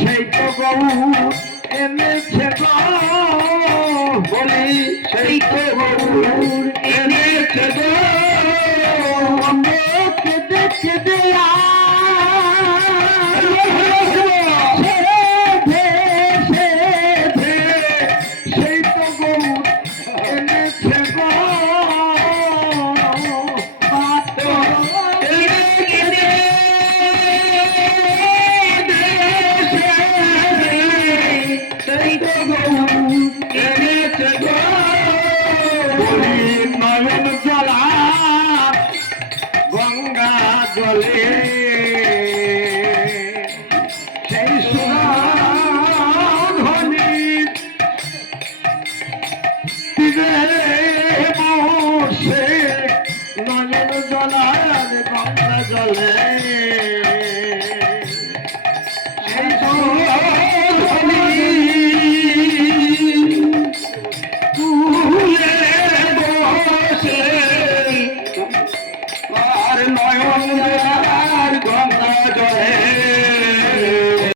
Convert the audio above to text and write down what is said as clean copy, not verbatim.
সেই তো গৌর এনেছে গো বলি সেই তো গৌর এনেছে গো কেঁদে কেঁদে সেই তো গৌর এনেছে গো নয়ন জলা গঙ্গা জলে সেই সুরাধনী দিবে বসে নয়ন জলার গঙ্গা জলে